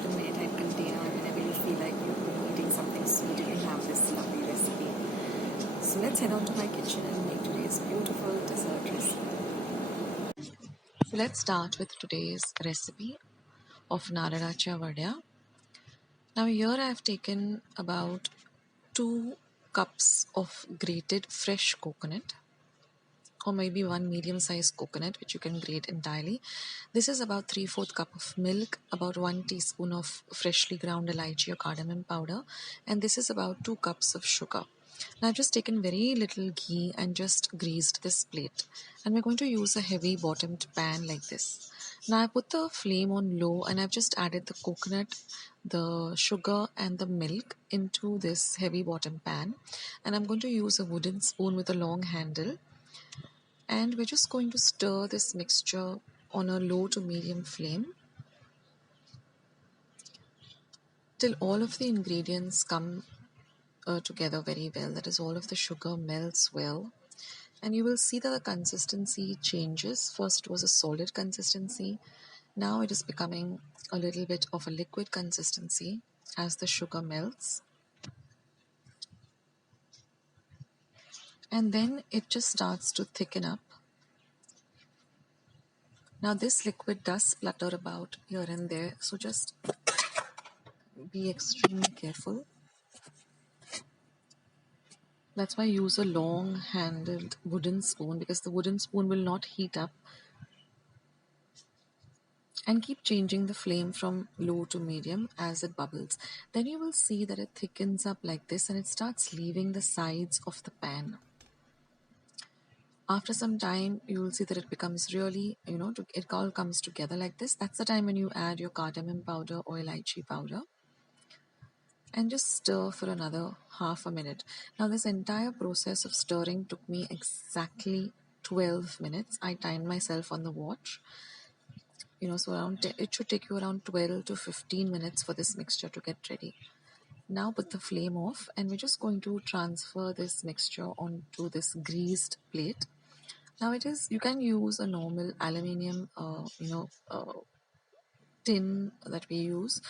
bottom airtight container, and whenever you feel like you're eating something sweet, you can have this lovely recipe. So let's head on to my kitchen and make today's beautiful dessert recipe. So let's start with today's recipe of Naralachya Vadya. Now here I have taken about 2 cups of grated fresh coconut, or maybe 1 medium-sized coconut which you can grate entirely. This is about 3/4 cup of milk, about 1 teaspoon of freshly ground elaichi or cardamom powder, and this is about 2 cups of sugar. Now I've just taken very little ghee and just greased this plate, and we're going to use a heavy bottomed pan like this. Now I put the flame on low and I've just added the coconut, the sugar and the milk into this heavy bottom pan, and I'm going to use a wooden spoon with a long handle, and we're just going to stir this mixture on a low to medium flame till all of the ingredients come together very well. That is, all of the sugar melts well, and you will see that the consistency changes. First it was a solid consistency, now it is becoming a little bit of a liquid consistency as the sugar melts, and then it just starts to thicken up. Now this liquid does splutter about here and there, so just be extremely careful. That's why I use a long handled wooden spoon, because the wooden spoon will not heat up. And keep changing the flame from low to medium as it bubbles. Then you will see that it thickens up like this and it starts leaving the sides of the pan. After some time you will see that it becomes really, it all comes together like this. That's the time when you add your cardamom powder or elaichi powder, and just stir for another half a minute. Now this entire process of stirring took me exactly 12 minutes. I timed myself on the watch. So it should take you around 12 to 15 minutes for this mixture to get ready. Now put the flame off, and we're just going to transfer this mixture onto this greased plate. Now you can use a normal aluminium tin that we use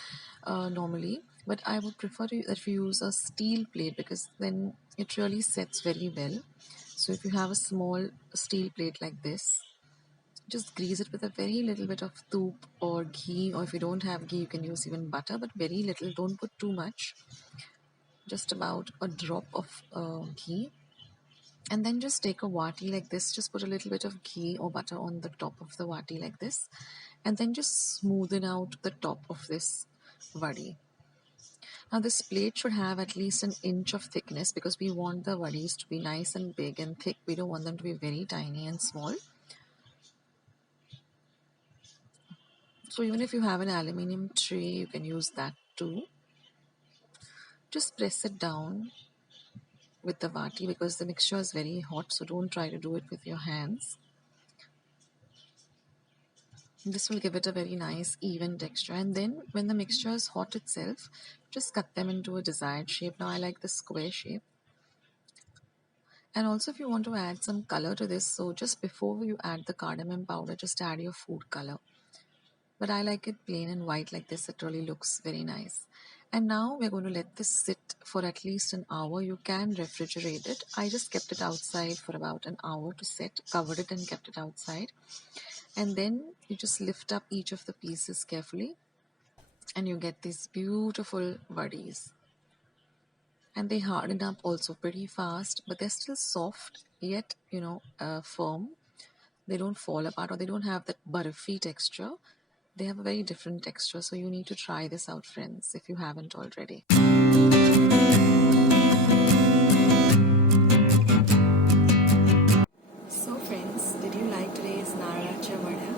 normally, but I would prefer that we use a steel plate, because then it really sets very well. So if you have a small steel plate like this, just grease it with a very little bit of toop or ghee, or if you don't have ghee you can use even butter, but very little. Don't put too much, just about a drop of ghee. And then just take a vati like this, just put a little bit of ghee or butter on the top of the vati like this, and then just smoothen out the top of this vadi. Now this plate should have at least an inch of thickness, because we want the vadis to be nice and big and thick. We don't want them to be very tiny and small. So even if you have an aluminium tray, you can use that too. Just press it down with the vati, because the mixture is very hot, so don't try to do it with your hands. This will give it a very nice even texture. And then when the mixture is hot itself, just cut them into a desired shape. Now I like the square shape. And also if you want to add some color to this, so just before you add the cardamom powder, just add your food color. But I like it plain and white like this. It really looks very nice. And now we're going to let this sit for at least an hour. You can refrigerate it. I just kept it outside for about an hour to set, covered it and kept it outside. And then you just lift up each of the pieces carefully, and you get these beautiful vadis. And they harden up also pretty fast, but they're still soft, yet firm. They don't fall apart, or they don't have that burfi texture. They have a very different texture, so you need to try this out, friends, if you haven't already. So friends, did you like today's Naralachya Vadya?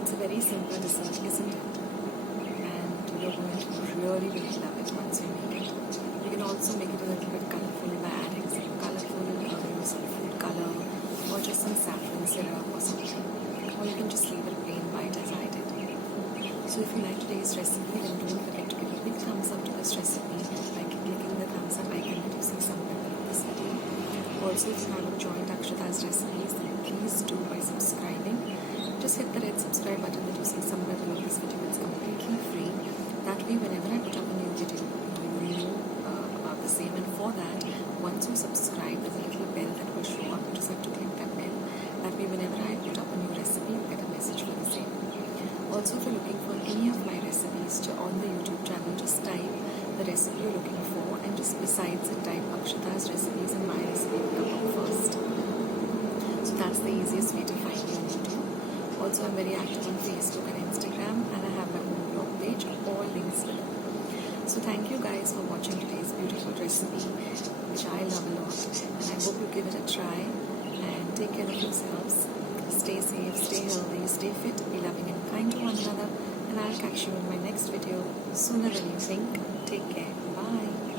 It's a very simple dessert, isn't it? And you're going to really love it once you make it. You can also make it a little bit colorful by adding some colorful some food color, or just some saffron syrup or something. Or you can just leave it plain white as I did. So if you like today's recipe, then don't forget to give a big thumbs up to this recipe by clicking the thumbs up icon that you see somewhere below this video. Also, if you haven't joined Akshata's recipes, then please do by subscribing. Just hit the red subscribe button that you see somewhere below this video. It's completely free. way, whenever I put up a new video, you will know about the same. And for that, once you subscribe, there's a little bell that will show up. You just have to click that bell. That way, whenever I put up a new recipe, you get a message for the same. Also, if you're looking for any of my recipes on the YouTube channel, just type the recipe you're looking for, and just besides it, type Akshata's recipes and my recipe will come up first. So that's the easiest way to find me on YouTube. Also, I'm very active on Facebook and Instagram, and I have my own blog page, all links below. So thank you guys for watching today's beautiful recipe, which I love a lot, and I hope you give it a try, and take care of yourselves. Stay safe, stay healthy, stay fit, be loving and kind to one another, and I'll catch you in my next video sooner than you think. Take care. Bye.